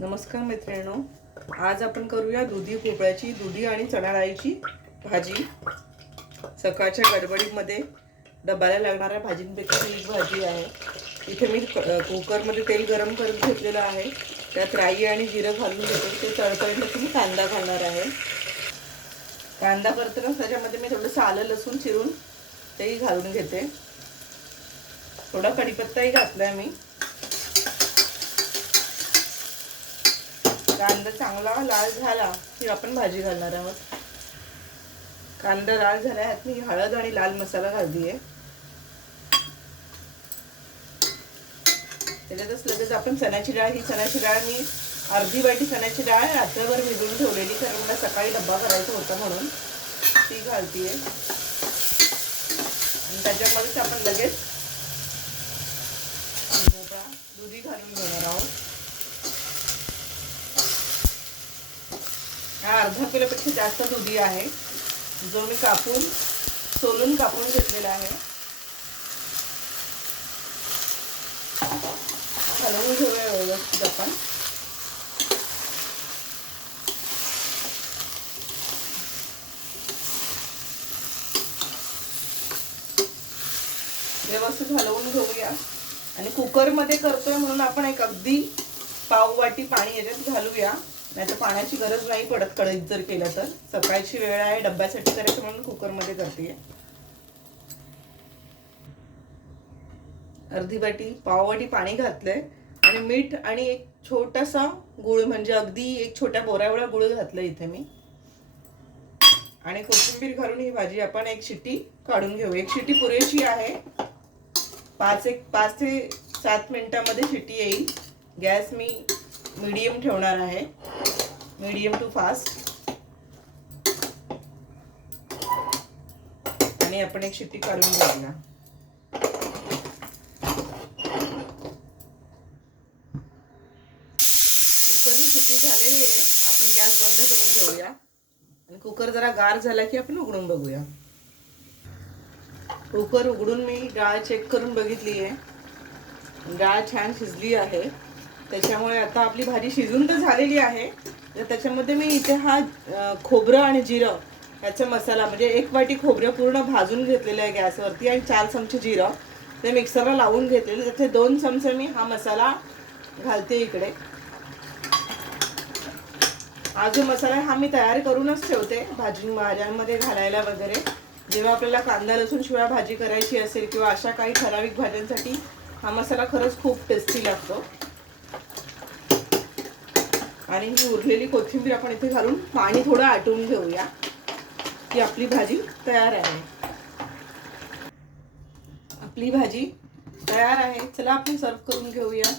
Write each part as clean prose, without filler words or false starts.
नमस्कार मैत्रिणींनो, आज आपण करूया दुधी आणि चणा डाळीची भाजी। सकाळच्या गडबडीमध्ये डब्याला लागणाऱ्या भाजींपैकी ही भाजी आहे। इथे मी कुकरमध्ये तेल गरम करून घेतलेलं आहे। त्यात राई आणि जिरं घालून घेते। ते तळतळलं की मी कांदा घालणार आहे। कांदा परतून त्याच्यामध्ये मी थोडंसं आलं लसूण चिरून तेही घालून घेते। थोडा कढीपत्ताही घातलाय मी। कांदा चांगला लाल झाला की आपण भाजी घालणार आहोत। कांदा लाल झाला आहे, मी हळद आणि लाल मसाला घालतीये। त्याच्यातच लगेच आपण चण्याची डाळ, ही चण्याची डाळ मी अर्धी वाटी चण्याची डाळ रात्रभर भिजवून ठेवलेली, कारण मला सकाळी डब्बा करायचा होता म्हणून ती घालतीये। आणि त्याच्यामध्येच आपण लगेच दुधी घालून घेणार आहोत। हा अर्धा किलोपेक्षा जास्त दुधी आहे, जो मी सोलून कापून घेतलेला आहे। हलवून घेऊया व्यवस्थित आपण। व्यवस्थित हलवून घेऊया। आणि कुकरमध्ये करतोय म्हणून आपण एक अगदी पाव वाटी पाणी याच्यात घालूया, नाहीतर पाण्याची गरज नाही पडत कढईत जर केलं तर। सकाळची वेळ आहे, डब्यासाठी करायचं म्हणून कुकरमध्ये करते। अर्धी वाटी पाव वाटी पाणी घातलंय आणि मीठ आणि एक छोटासा गुळ, म्हणजे अगदी एक छोट्या बोराएवढा गुळ घातला इथे मी। आणि कोथिंबीर घालून ही भाजी आपण एक शिट्टी काढून घेऊ। एक शिट्टी पुरेशी आहे। 5 ते 7 मिनिटांमध्ये शिट्टी येईल। गॅस मी मीडियम ठेवणार आहे, मीडियम टू फास्ट। आणि आपण एक शिट्टी काढून घेऊया। कुकरची शिट्टी झालेली आहे, आपण गॅस बंद करून घेऊया। आणि कुकर जरा गार झाला की आपण उघडून बघूया। कुकर उघडून मी डाळ चेक करून बघितली आहे। डाळ छान शिजली आहे, त्याच्यामुळे आता आपली भाजी शिजून तर झालेली आहे। तर त्याच्यामध्ये मी इथे हा खोबरं आणि जिरं याचा मसाला, म्हणजे 1 वाटी खोबरं पूर्ण भाजून घेतलेलं आहे गॅसवरती, आणि 4 चमचे जिरं ते मिक्सरला लावून घेतलेले। त्याचे 2 चमचे मी हा मसाला घालते इकडे। हा जो मसाला आहे हा मी तयार करूनच ठेवते भाज्यांमध्ये घालायला वगैरे। जेव्हा आपल्याला कांदा लसूण शिवाय भाजी करायची असेल किंवा अशा काही ठराविक भाज्यांसाठी हा मसाला खरंच खूप टेस्टी लागतो। आणि ही उरलेली कोथिंबीर आपण इथे घालून पाणी थोडं आटवून घेऊया की आपली भाजी तयार आहे। आपली भाजी तयार आहे, चला आपण सर्व करून घेऊया।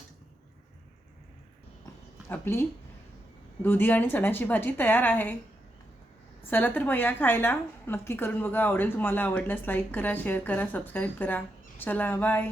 आपली दुधी आणि चण्याची भाजी तयार आहे। चला तर मग या खायला नक्की करून बघा, आवडेल तुम्हाला। आवडल्यास लाईक करा, शेअर करा, सबस्क्राईब करा। चला बाय।